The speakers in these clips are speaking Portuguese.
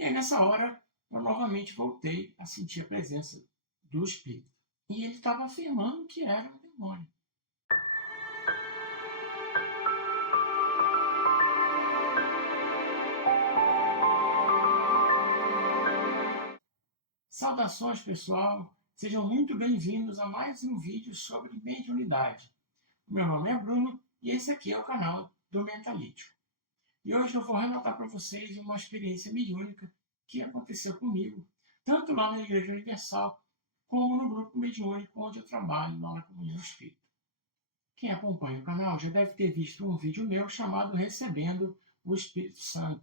E aí, nessa hora, eu novamente voltei a sentir a presença do espírito. E ele estava afirmando que era um demônio. Saudações, pessoal! Sejam muito bem-vindos a mais um vídeo sobre mediunidade. Meu nome é Bruno e esse aqui é o canal do Mentalítico. E hoje eu vou relatar para vocês uma experiência mediúnica que aconteceu comigo, tanto lá na Igreja Universal, como no grupo mediúnico onde eu trabalho, lá na Comunhão Espírita. Quem acompanha o canal já deve ter visto um vídeo meu chamado Recebendo o Espírito Santo,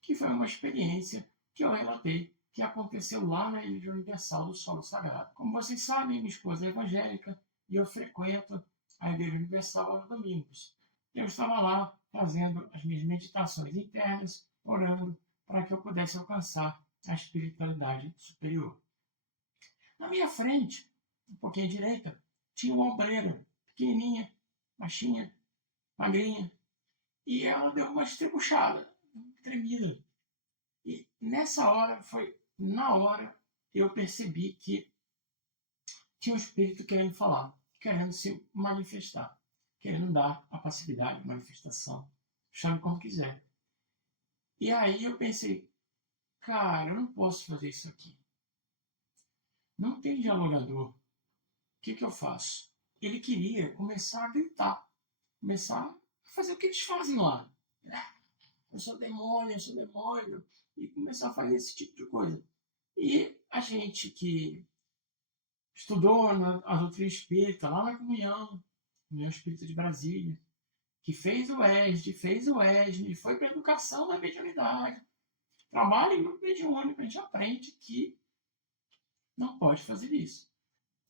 que foi uma experiência que eu relatei que aconteceu lá na Igreja Universal do Solo Sagrado. Como vocês sabem, minha esposa é evangélica e eu frequento a Igreja Universal aos domingos. Eu estava lá fazendo as minhas meditações internas, orando para que eu pudesse alcançar a espiritualidade superior. Na minha frente, um pouquinho à direita, tinha uma obreira, pequenininha, baixinha, magrinha, e ela deu uma estrebuchada, tremida. E nessa hora, foi na hora eu percebi que tinha um espírito querendo falar, querendo se manifestar, querendo dar a passividade, manifestação, chame como quiser. E aí eu pensei, cara, eu não posso fazer isso aqui. Não tem dialogador. O que eu faço? Ele queria começar a gritar, começar a fazer o que eles fazem lá. Eu sou demônio, e começar a fazer esse tipo de coisa. E a gente que estudou a doutrina espírita lá na Comunhão Espírita de Brasília, que fez o ESD, fez o ESM, foi para a educação da mediunidade, trabalha em grupo mediúnico, a gente aprende que não pode fazer isso.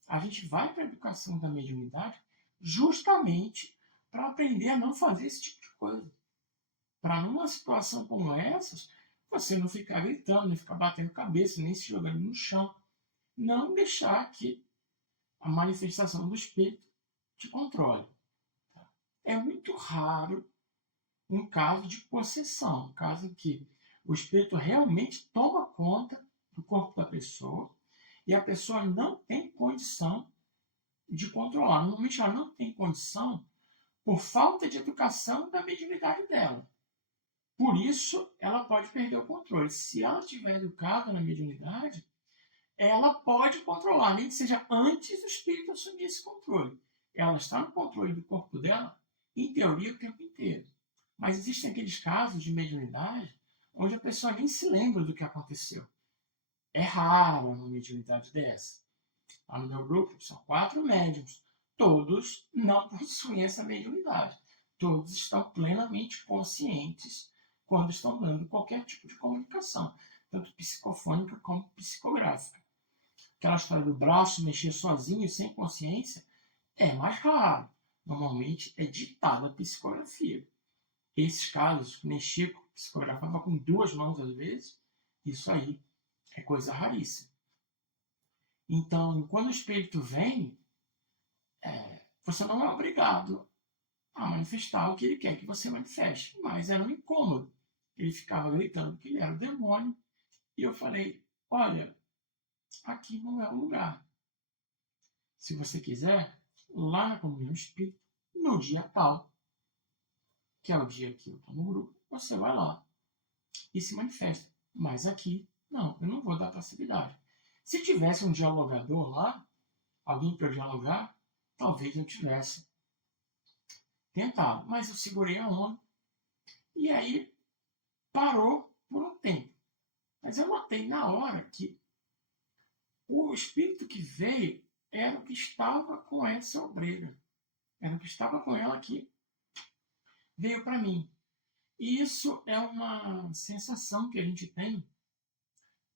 A gente vai para a educação da mediunidade justamente para aprender a não fazer esse tipo de coisa. Para numa situação como essa, você não ficar gritando, nem ficar batendo cabeça, nem se jogando no chão. Não deixar que a manifestação do espírito te controle. É muito raro um caso de possessão, um caso em que o espírito realmente toma conta do corpo da pessoa e a pessoa não tem condição de controlar. Normalmente ela não tem condição por falta de educação da mediunidade dela. Por isso, ela pode perder o controle. Se ela estiver educada na mediunidade, ela pode controlar, nem que seja antes do espírito assumir esse controle. Ela está no controle do corpo dela, em teoria, o tempo inteiro. Mas existem aqueles casos de mediunidade onde a pessoa nem se lembra do que aconteceu. É raro uma mediunidade dessa. Lá no meu grupo são 4 médiums. Todos não possuem essa mediunidade. Todos estão plenamente conscientes quando estão dando qualquer tipo de comunicação, tanto psicofônica como psicográfica. Aquela história do braço mexer sozinho, sem consciência, é mais raro. Normalmente é ditada a psicografia. Esses casos, nem Chico psicografava com 2 mãos às vezes, isso aí é coisa raríssima. Então, quando o espírito vem, você não é obrigado a manifestar o que ele quer que você manifeste, mas era um incômodo. Ele ficava gritando que ele era o demônio, e eu falei, olha, aqui não é o lugar. Se você quiser, lá na Comunhão Espírita, no dia tal, que é o dia que eu estou no grupo, você vai lá e se manifesta. Mas aqui, não, eu não vou dar passividade. Se tivesse um dialogador lá, alguém para dialogar, talvez eu tivesse tentado. Mas eu segurei a onda e aí parou por um tempo. Mas eu notei na hora que o espírito que veio era o que estava com essa obreira. Era o que estava com ela que veio para mim. E isso é uma sensação que a gente tem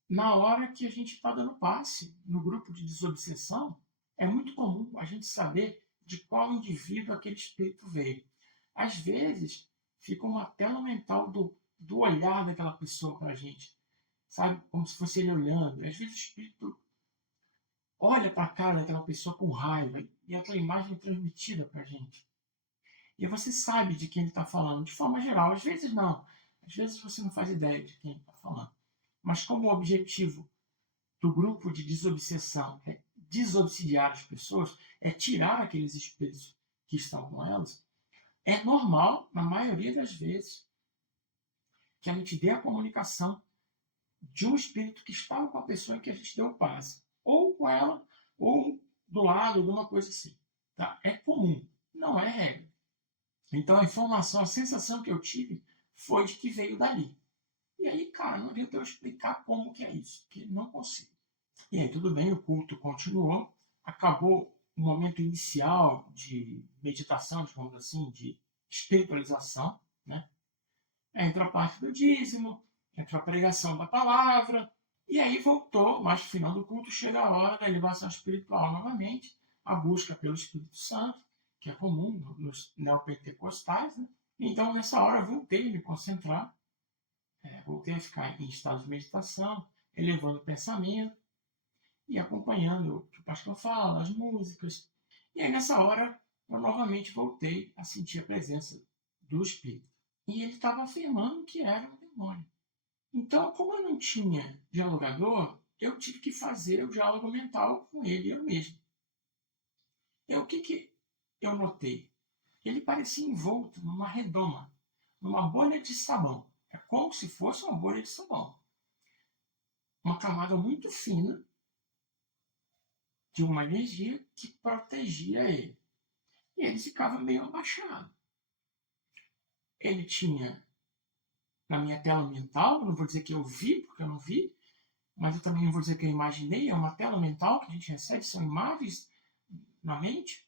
na hora que a gente está dando passe no grupo de desobsessão. É muito comum a gente saber de qual indivíduo aquele espírito veio. Às vezes, fica uma tela mental do olhar daquela pessoa para a gente, sabe? Como se fosse ele olhando. Às vezes o espírito olha para a cara daquela pessoa com raiva e aquela imagem é transmitida para a gente. E você sabe de quem ele está falando, de forma geral. Às vezes não. Às vezes você não faz ideia de quem ele está falando. mas como o objetivo do grupo de desobsessão é desobsidiar as pessoas, é tirar aqueles espíritos que estão com elas, é normal, na maioria das vezes, que a gente dê a comunicação de um espírito que estava com a pessoa em que a gente deu o passe, ou com ela, ou do lado, alguma coisa assim. Tá? É comum, não é regra. Então a informação, a sensação que eu tive foi de que veio dali. E aí, cara, não adianta eu explicar como que é isso, porque não consigo. E aí, tudo bem, o culto continuou, acabou o momento inicial de meditação, digamos assim, de espiritualização, né? Entrou a parte do dízimo, entrou a pregação da palavra, e aí voltou, mas no final do culto chega a hora da elevação espiritual novamente, a busca pelo Espírito Santo, que é comum nos neopentecostais, né? Então, nessa hora, eu voltei a me concentrar, voltei a ficar em estado de meditação, elevando o pensamento e acompanhando o que o pastor fala, as músicas. E aí, nessa hora, eu novamente voltei a sentir a presença do Espírito. E ele estava afirmando que era um demônio. Então, como eu não tinha dialogador, eu tive que fazer o diálogo mental com ele eu mesmo. E o que eu notei? Ele parecia envolto numa redoma, numa bolha de sabão. É como se fosse uma bolha de sabão. Uma camada muito fina de uma energia que protegia ele. E ele ficava meio abaixado. Ele tinha, na minha tela mental, não vou dizer que eu vi, porque eu não vi, mas eu também não vou dizer que eu imaginei, é uma tela mental que a gente recebe, são imagens na mente.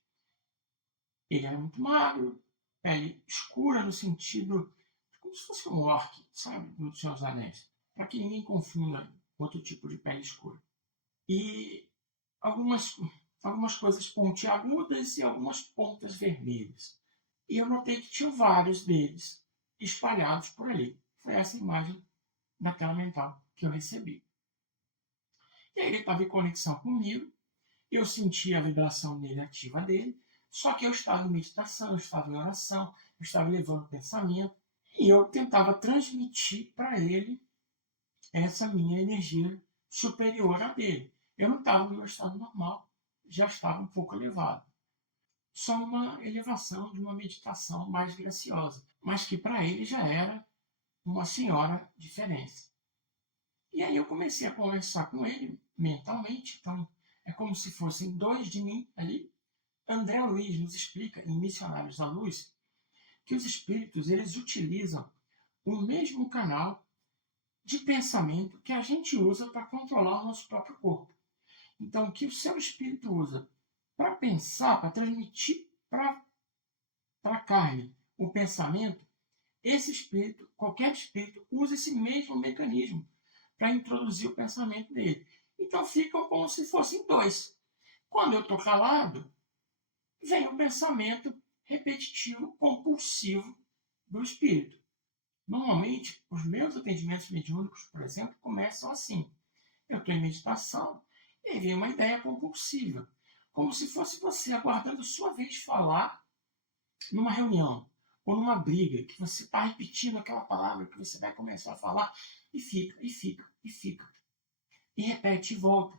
Ele era muito magro, pele escura no sentido como se fosse um orc, sabe, do Senhor dos Anéis, para que ninguém confunda outro tipo de pele escura. E algumas coisas pontiagudas e algumas pontas vermelhas. E eu notei que tinha vários deles espalhados por ali. Foi essa imagem da tela mental que eu recebi. E aí ele estava em conexão comigo, eu sentia a vibração negativa dele, só que eu estava em meditação, eu estava em oração, eu estava levando pensamento, e eu tentava transmitir para ele essa minha energia superior à dele. Eu não estava no meu estado normal, já estava um pouco elevado. Só uma elevação de uma meditação mais graciosa, mas que para ele já era uma senhora diferença. E aí eu comecei a conversar com ele mentalmente, então é como se fossem dois de mim ali. André Luiz nos explica em Missionários da Luz que os espíritos eles utilizam o mesmo canal de pensamento que a gente usa para controlar o nosso próprio corpo. Então, o que o seu espírito usa para pensar, para transmitir para a carne o pensamento, esse espírito, qualquer espírito, usa esse mesmo mecanismo para introduzir o pensamento dele. Então, ficam como se fossem dois. Quando eu estou calado, vem o pensamento repetitivo, compulsivo do espírito. Normalmente, os meus atendimentos mediúnicos, por exemplo, começam assim. Eu estou em meditação e aí vem uma ideia compulsiva, como se fosse você aguardando sua vez de falar numa reunião ou numa briga, que você está repetindo aquela palavra que você vai começar a falar e fica, e fica, e fica. E repete e volta.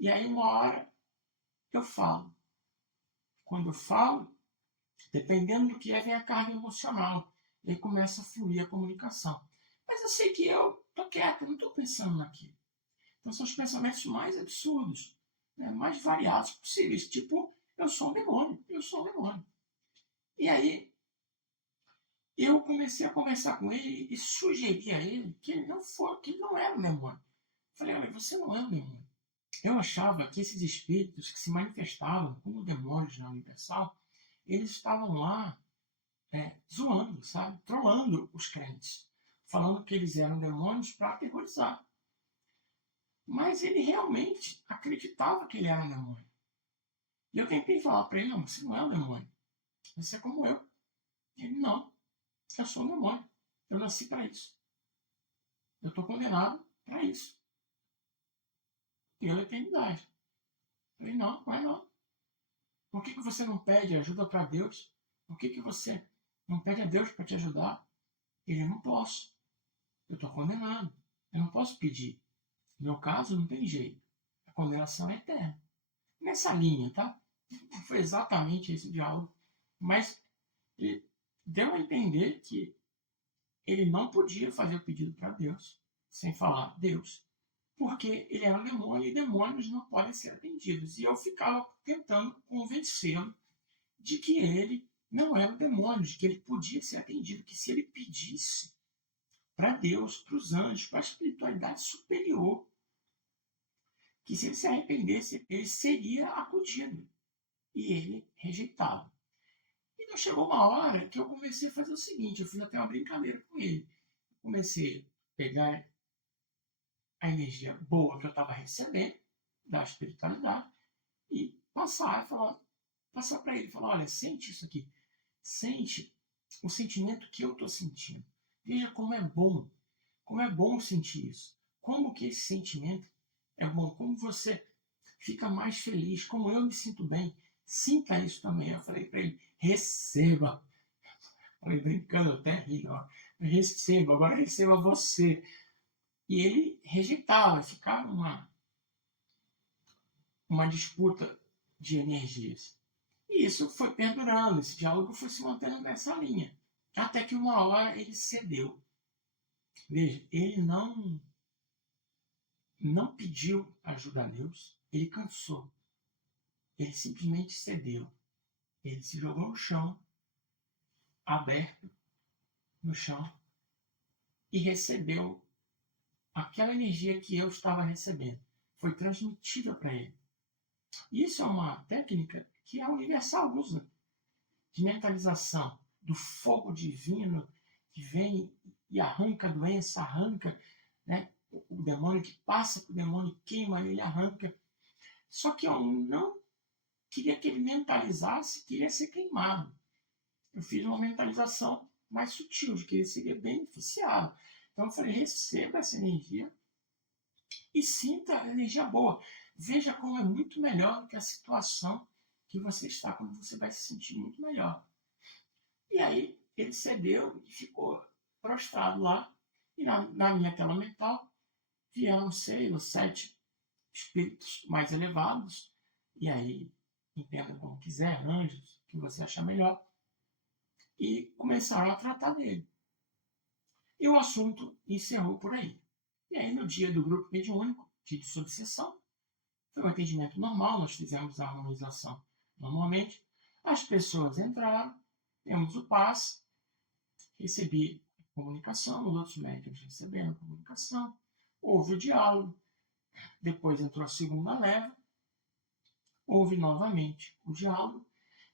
E aí uma hora eu falo. Quando eu falo, dependendo do que é, vem a carga emocional. E aí começa a fluir a comunicação. Mas eu sei que eu estou quieto, não estou pensando naquilo. Então são os pensamentos mais absurdos, né, mais variados possíveis. Tipo, eu sou um demônio, eu sou um demônio. E aí eu comecei a conversar com ele e sugeri a ele que ele não era um demônio. Falei, olha, você não é um demônio. Eu achava que esses espíritos que se manifestavam como demônios na Universal, eles estavam lá zoando, sabe? Trollando os crentes. Falando que eles eram demônios para aterrorizar. Mas ele realmente acreditava que ele era um demônio. E eu tentei falar para ele, não, você não é um demônio. Você é como eu. Ele, não, eu sou um demônio. Eu nasci para isso. Eu estou condenado para isso. Pela eternidade. Eu falei, não, não é não. Por que você não pede ajuda para Deus? Por que você não pede a Deus para te ajudar? Ele, não posso. Eu estou condenado. Eu não posso pedir. No meu caso, não tem jeito. A condenação é eterna. Nessa linha, tá? Não foi exatamente esse diálogo, mas ele deu a entender que ele não podia fazer o pedido para Deus sem falar Deus, porque ele era um demônio e demônios não podem ser atendidos. E eu ficava tentando convencê-lo de que ele não era um demônio, de que ele podia ser atendido, que se ele pedisse para Deus, para os anjos, para a espiritualidade superior, que se ele se arrependesse, ele seria acudido. E ele rejeitava. Então chegou uma hora que eu comecei a fazer o seguinte, eu fiz até uma brincadeira com ele. Comecei a pegar a energia boa que eu estava recebendo da espiritualidade e passar para ele, falar, olha, sente isso aqui, sente o sentimento que eu estou sentindo. Veja como é bom sentir isso. Como que esse sentimento é bom, como você fica mais feliz, como eu me sinto bem. Sinta isso também. Eu falei para ele, receba. Falei brincando, até ri, ó. Receba, agora receba você. E ele rejeitava, ficava uma disputa de energias. E isso foi perdurando, esse diálogo foi se mantendo nessa linha. Até que uma hora ele cedeu. Veja, ele não pediu ajuda a Deus, ele cansou. Ele simplesmente cedeu. Ele se jogou no chão, aberto no chão, e recebeu aquela energia que eu estava recebendo. Foi transmitida para ele. Isso é uma técnica que a Universal usa, de mentalização, do fogo divino que vem e arranca a doença, arranca, né, o demônio que passa para o demônio, queima ele, arranca. Só que eu não queria que ele mentalizasse, queria ser queimado. Eu fiz uma mentalização mais sutil, de que ele seria beneficiado. Então eu falei, receba essa energia e sinta a energia boa. Veja como é muito melhor do que a situação que você está, quando você vai se sentir muito melhor. E aí ele cedeu e ficou prostrado lá. E na minha tela mental vieram 6 ou 7 espíritos mais elevados. E aí, entenda como quiser, anjos, que você achar melhor. E começaram a tratar dele. E o assunto encerrou por aí. E aí, no dia do grupo mediúnico, dia de subseção, foi um atendimento normal, nós fizemos a harmonização normalmente. As pessoas entraram, temos o passe, recebi a comunicação, os outros médicos receberam a comunicação, houve o diálogo, depois entrou a segunda leva, houve novamente o diálogo,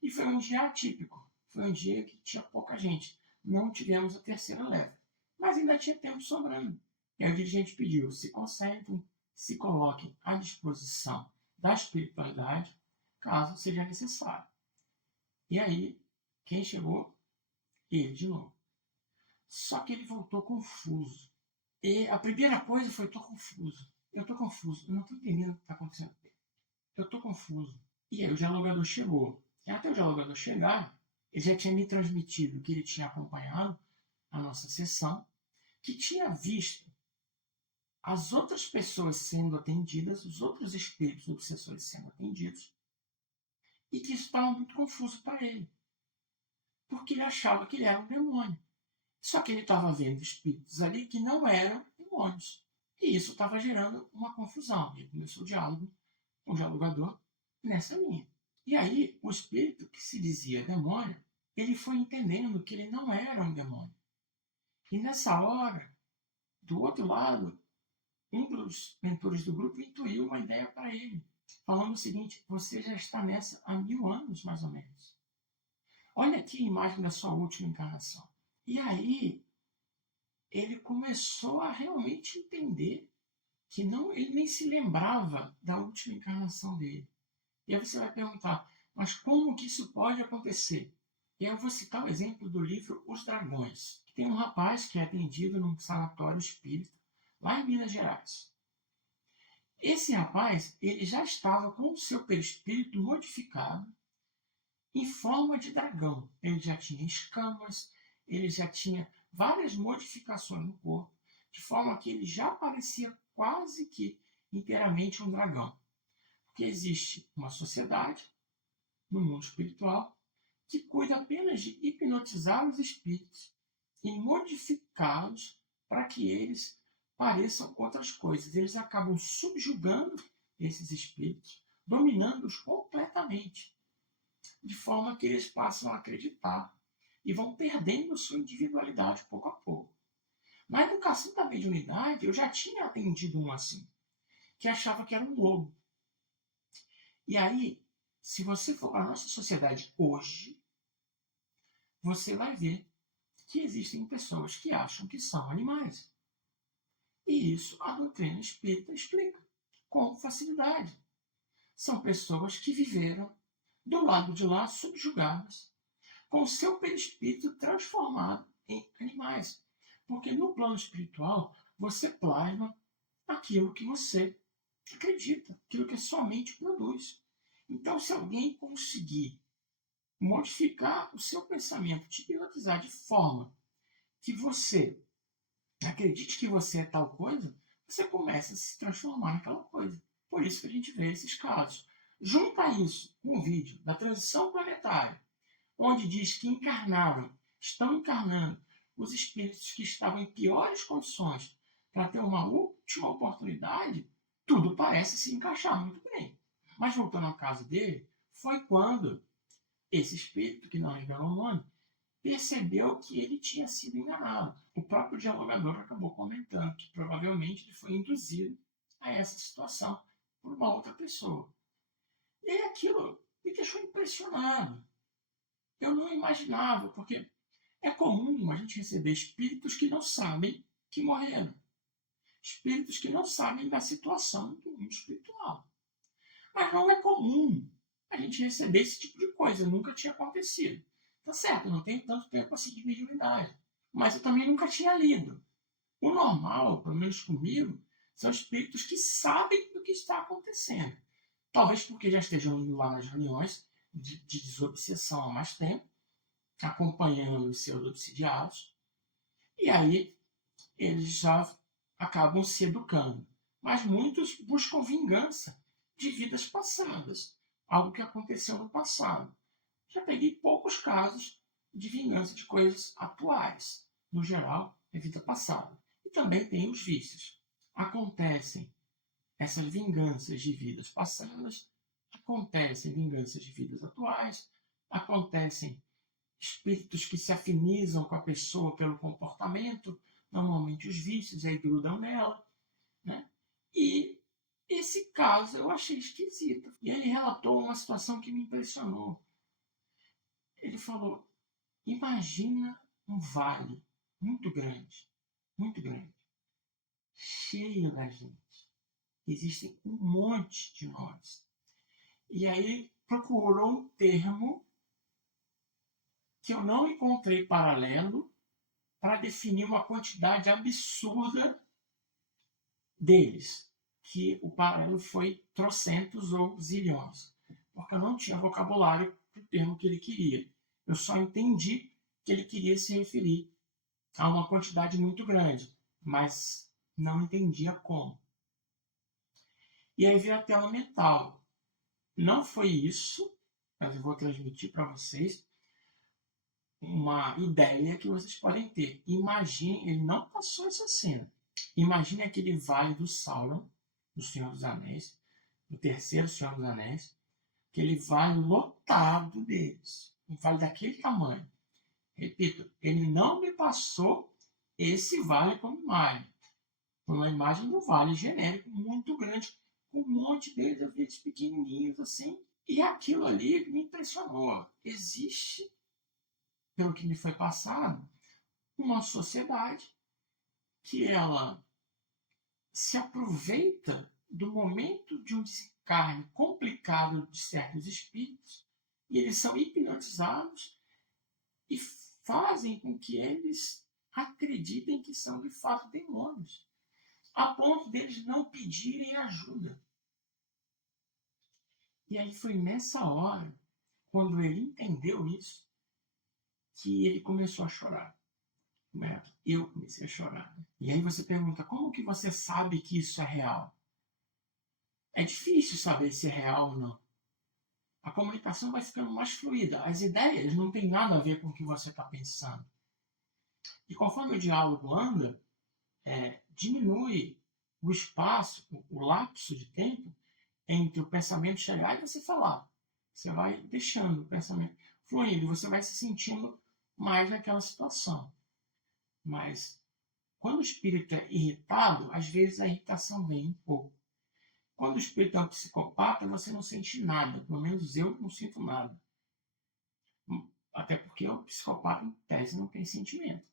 e foi um dia atípico, foi um dia que tinha pouca gente, não tivemos a terceira leva, mas ainda tinha tempo sobrando. E aí o dirigente pediu, se concentrem, se coloquem à disposição da espiritualidade, caso seja necessário. E aí, quem chegou? Ele de novo. Só que ele voltou confuso. E a primeira coisa foi, estou confuso. Eu estou confuso, eu não estou entendendo o que está acontecendo. Eu estou confuso. E aí o dialogador chegou. E até o dialogador chegar, ele já tinha me transmitido que ele tinha acompanhado a nossa sessão, que tinha visto as outras pessoas sendo atendidas, os outros espíritos obsessores sendo atendidos, e que isso estava muito confuso para ele, porque ele achava que ele era um demônio. Só que ele estava vendo espíritos ali que não eram demônios. E isso estava gerando uma confusão. E começou o diálogo, o dialogador, nessa linha. E aí, o espírito que se dizia demônio, ele foi entendendo que ele não era um demônio. E nessa hora, do outro lado, um dos mentores do grupo intuiu uma ideia para ele, falando o seguinte, você já está nessa há 1000 anos, mais ou menos. Olha aqui a imagem da sua última encarnação. E aí, ele começou a realmente entender que não, ele nem se lembrava da última encarnação dele. E aí você vai perguntar, mas como que isso pode acontecer? E aí eu vou citar o exemplo do livro Os Dragões, que tem um rapaz que é atendido num sanatório espírita, lá em Minas Gerais. Esse rapaz, ele já estava com o seu perispírito modificado em forma de dragão. Ele já tinha escamas, ele já tinha várias modificações no corpo, de forma que ele já parecia quase que inteiramente um dragão. Porque existe uma sociedade no mundo espiritual que cuida apenas de hipnotizar os espíritos e modificá-los para que eles pareçam outras coisas. Eles acabam subjugando esses espíritos, dominando-os completamente, de forma que eles passam a acreditar e vão perdendo sua individualidade pouco a pouco. Na educação da mediunidade, eu já tinha atendido um assim, que achava que era um lobo. E aí, se você for para a nossa sociedade hoje, você vai ver que existem pessoas que acham que são animais. E isso a doutrina espírita explica com facilidade. São pessoas que viveram do lado de lá subjugadas, com o seu perispírito transformado em animais. Porque no plano espiritual, você plasma aquilo que você acredita, aquilo que a sua mente produz. Então, se alguém conseguir modificar o seu pensamento, te hipnotizar de forma que você acredite que você é tal coisa, você começa a se transformar naquela coisa. Por isso que a gente vê esses casos. Junta isso com um vídeo da transição planetária, onde diz que estão encarnando os espíritos que estavam em piores condições para ter uma última oportunidade, tudo parece se encaixar muito bem. Mas voltando ao caso dele, foi quando esse espírito, que não revelou o nome, percebeu que ele tinha sido enganado. O próprio dialogador acabou comentando que provavelmente ele foi induzido a essa situação por uma outra pessoa. E aí aquilo me deixou impressionado. Eu não imaginava, porque é comum a gente receber espíritos que não sabem que morreram. Espíritos que não sabem da situação do mundo espiritual. Mas não é comum a gente receber esse tipo de coisa. Nunca tinha acontecido. Tá certo, eu não tenho tanto tempo assim de mediunidade. Mas eu também nunca tinha lido. O normal, pelo menos comigo, são espíritos que sabem do que está acontecendo. Talvez porque já estejam indo lá nas reuniões de desobsessão há mais tempo, acompanhando os seus obsidiados, e aí eles já acabam se educando. Mas muitos buscam vingança de vidas passadas, algo que aconteceu no passado. Já peguei poucos casos de vingança de coisas atuais. No geral, é vida passada. E também tem os vícios. Acontecem essas vinganças de vidas passadas, acontecem vinganças de vidas atuais, acontecem espíritos que se afinizam com a pessoa pelo comportamento, normalmente os vícios, aí grudam nela, né? E esse caso eu achei esquisito. E ele relatou uma situação que me impressionou. Ele falou: imagina um vale muito grande, cheio da gente. Existem um monte de nós. E aí procurou um termo que eu não encontrei paralelo para definir uma quantidade absurda deles, que o paralelo foi trocentos ou zilhões, porque eu não tinha vocabulário para o termo que ele queria. Eu só entendi que ele queria se referir a uma quantidade muito grande, mas não entendia como. E aí veio a tela mental. Não foi isso, mas eu vou transmitir para vocês uma ideia que vocês podem ter. Imagine, ele não passou essa cena. Imagine aquele vale do Sauron, do Senhor dos Anéis, do terceiro Senhor dos Anéis, aquele vale lotado deles. Um vale daquele tamanho. Repito, ele não me passou esse vale como imagem. Foi uma imagem do vale genérico, muito grande, com um monte deles, eu vi eles pequenininhos assim. E aquilo ali me impressionou. Existe, pelo que me foi passado, uma sociedade que ela se aproveita do momento de um desencarne complicado de certos espíritos e eles são hipnotizados e fazem com que eles acreditem que são de fato demônios, a ponto deles não pedirem ajuda. E aí foi nessa hora, quando ele entendeu isso, que ele começou a chorar. Eu comecei a chorar. E aí você pergunta, como que você sabe que isso é real? É difícil saber se é real ou não. A comunicação vai ficando mais fluida. As ideias não têm nada a ver com o que você está pensando. E conforme o diálogo anda, diminui o espaço, o lapso de tempo entre o pensamento chegar e você falar. Você vai deixando o pensamento fluindo, você vai se sentindo mais naquela situação. Mas quando o espírito é irritado, às vezes a irritação vem um pouco. Quando o espírito é um psicopata, você não sente nada. Pelo menos eu não sinto nada. Até porque o psicopata, em tese, não tem sentimento.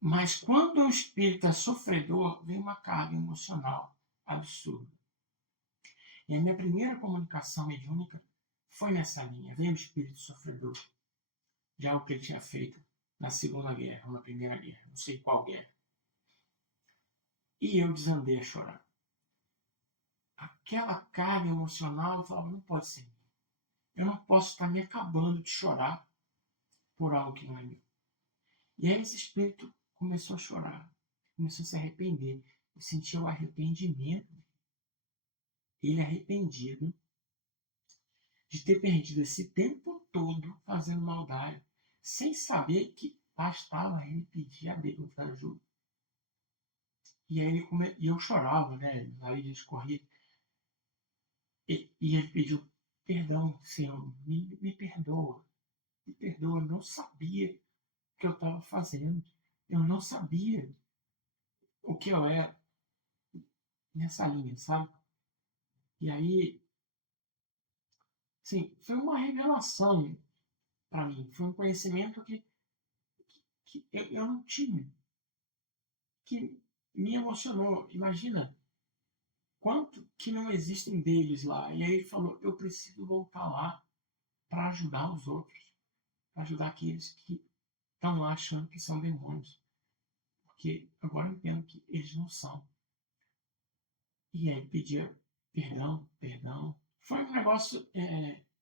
Mas quando o espírito é sofredor, vem uma carga emocional absurda. E a minha primeira comunicação mediúnica foi nessa linha. Veio o espírito sofredor. De algo que ele tinha feito na Segunda Guerra, ou na Primeira Guerra, não sei qual guerra. E eu desandei a chorar. Aquela carga emocional, eu falava, não pode ser. Eu não posso estar me acabando de chorar por algo que não é meu. E aí esse espírito começou a chorar, começou a se arrepender. Eu sentia o arrependimento. Ele arrependido de ter perdido esse tempo todo fazendo maldade, sem saber que bastava ele pedir a Deus ajuda. E aí e eu chorava, né? Aí ele escorria. E ele pediu perdão, Senhor, me perdoa, eu não sabia o que eu estava fazendo, eu não sabia o que eu era nessa linha, sabe? E aí, sim, foi uma revelação para mim, foi um conhecimento que eu não tinha, que me emocionou. Imagina quanto que não existem deles lá. E aí ele falou, eu preciso voltar lá para ajudar os outros, para ajudar aqueles que estão lá achando que são demônios. Porque agora eu entendo que eles não são. E aí pedia perdão, perdão. Foi um negócio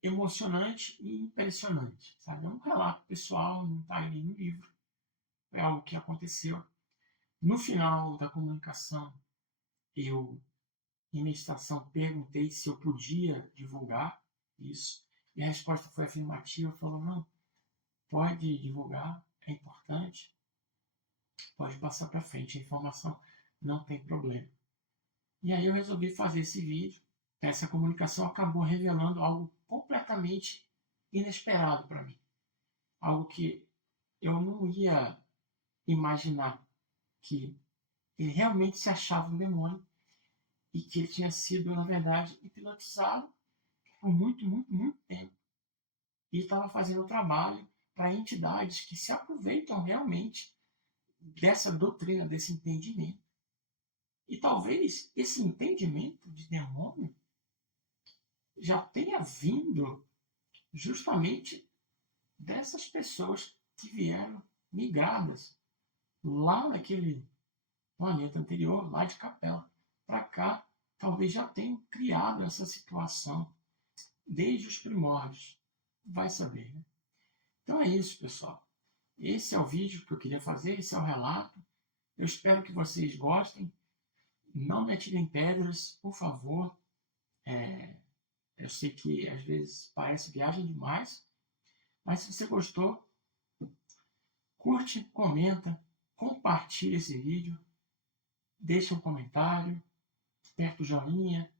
emocionante e impressionante, sabe? É um relato pessoal, não está em nenhum livro. É algo que aconteceu. No final da comunicação, eu, em meditação, perguntei se eu podia divulgar isso. E a resposta foi afirmativa, falou, não, pode divulgar, é importante, pode passar para frente, a informação não tem problema. E aí eu resolvi fazer esse vídeo. Essa comunicação acabou revelando algo completamente inesperado para mim. Algo que eu não ia imaginar, que ele realmente se achava um demônio e que ele tinha sido, na verdade, hipnotizado por muito, muito, muito tempo. E estava fazendo trabalho para entidades que se aproveitam realmente dessa doutrina, desse entendimento. E talvez esse entendimento de demônio já tenha vindo justamente dessas pessoas que vieram migradas lá naquele planeta anterior, lá de Capela, para cá, talvez já tenham criado essa situação desde os primórdios. Vai saber, né? Então é isso, pessoal. Esse é o vídeo que eu queria fazer, esse é o relato. Eu espero que vocês gostem. Não me atirem pedras, por favor. Eu sei que às vezes parece viagem demais, mas se você gostou, curte, comenta, compartilha esse vídeo, deixa um comentário, aperta o joinha,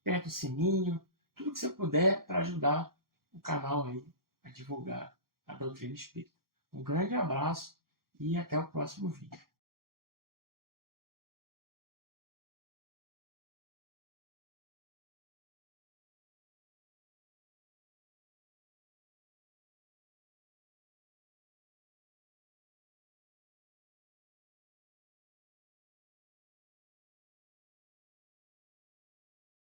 aperta o sininho, tudo que você puder para ajudar o canal aí a divulgar a doutrina espírita. Um grande abraço e até o próximo vídeo.